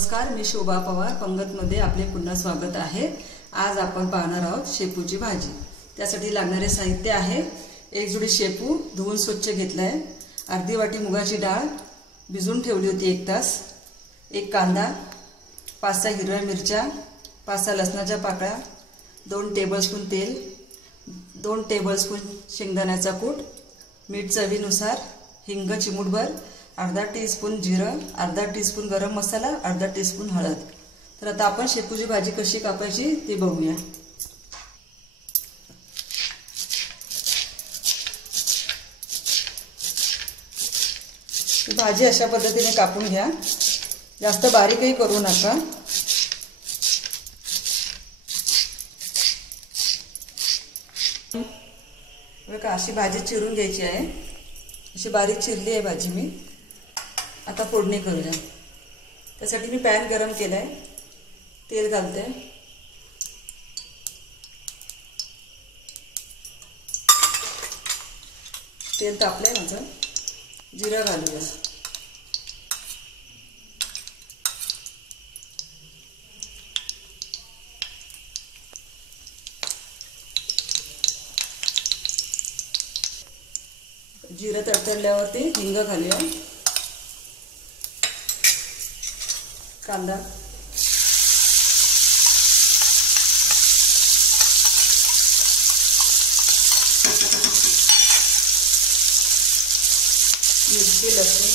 नमस्कार, मी शोभा पवार पंगतमध्ये आपले पुन्हा स्वागत आहे। आज आपण पाहणार आहोत शेपूची भाजी। त्यासाठी लागणारे साहित्य आहे एक जुडी शेपू धुवून स्वच्छ घेतलाय, अर्धी वाटी मुगाची डाळ भिजवून ठेवली होती 1 तास, एक कांदा, 5-6 हिरव्या मिरच्या, 5-6 लसणाच्या पाकळ्या, 2 टेबलस्पून तेल, 2 टेबलस्पून शेंगदाण्याचा कूट, मीठ चवीनुसार, हिंग चिमूटभर, अर्धा टीस्पून जिरं, अर्धा टीस्पून गरम मसाला, अर्धा टीस्पून हळद। तर आता आपण शेपूची भाजी कशी कापायची ते बघूया। भाजी अशा पद्धतीने कापून घ्या, जास्त बारीकही करू नका। बघा अशी भाजी चिरून घ्यायची आहे, अशी बारीक चिरली आहे भाजी मी। आता फोडणी करूया। त्यासाठी मी पॅन गरम केलाय, तेल घालते, तेल तापलंय माझं, जिरं घालूया, जिरं तडतडल्यावरती हिंग घालूया, कांदा, मिरची, लसूण,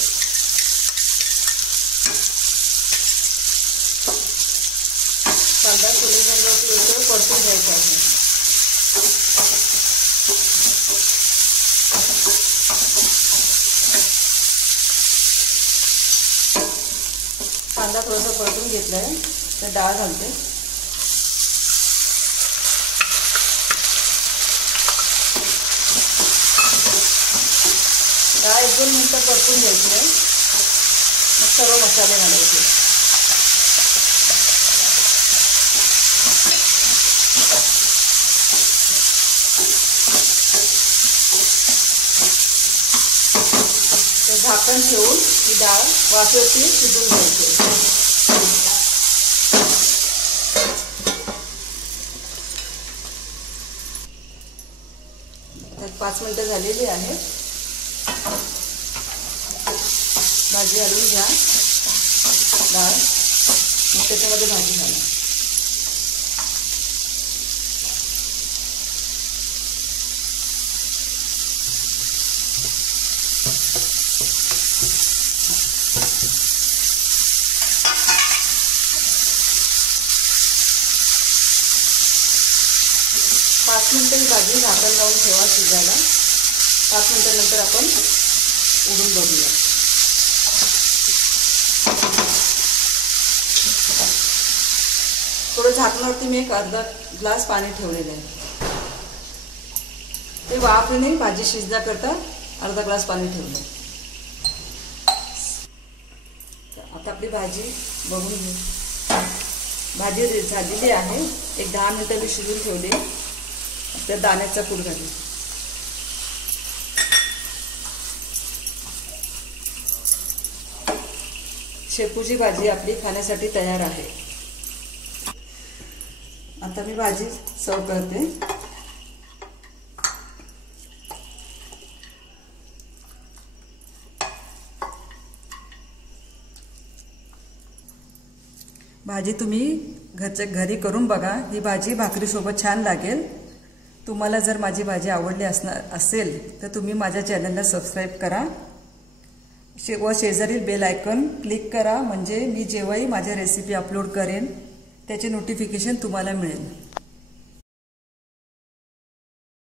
कांदा सोनेरी रंगावरती परतून घ्यायचा आहे। कांदा थोडासा परतून घेतलाय, तर डाळ घालते, डाळ 1-2 मिनिटं परतून घ्यायची आहे, मग सर्व मसाले घालायचे। तर झाकण ठेवून ही डाळ वाफेवरती शिजवून घ्यायची। तर 5 मिनिटं झालेली आहेत, भाजी घालून घ्या, डाळ, मग त्याच्यामध्ये भाजी घाला। पाच मिनिटं ही भाजी झाकण लावून ठेवा शिजायला। 5 मिनिटांनंतर आपण उघडून बघूया। थोडं झाकणावरती मी 1/2 ग्लास पाणी ठेवलेलं आहे, ते वाफेने भाजी शिजण्याकरता 1/2 ग्लास पाणी ठेवलं। आता आपली भाजी बघून घेऊ। भाजी झालेली आहे, एक 10 मिनिटं मी शिजवून ठेवली। त्या दाण्याचा कूट घालू, शेपूची भाजी आपली खाण्यासाठी तयार आहे। आता मी भाजी सर्व करते। भाजी तुम्ही घरी करून बघा, ही भाजी भाकरीसोबत छान लागेल। तुम्हाला जर माझी भाजी आवडली असेल तर तुम्ही माझ्या चॅनलला सबस्क्राईब करा व शेजारील बेल आयकॉन क्लिक करा, म्हणजे मी जेव्हाही माझ्या रेसिपी अपलोड करेन त्याचे नोटिफिकेशन तुम्हाला मिळेल।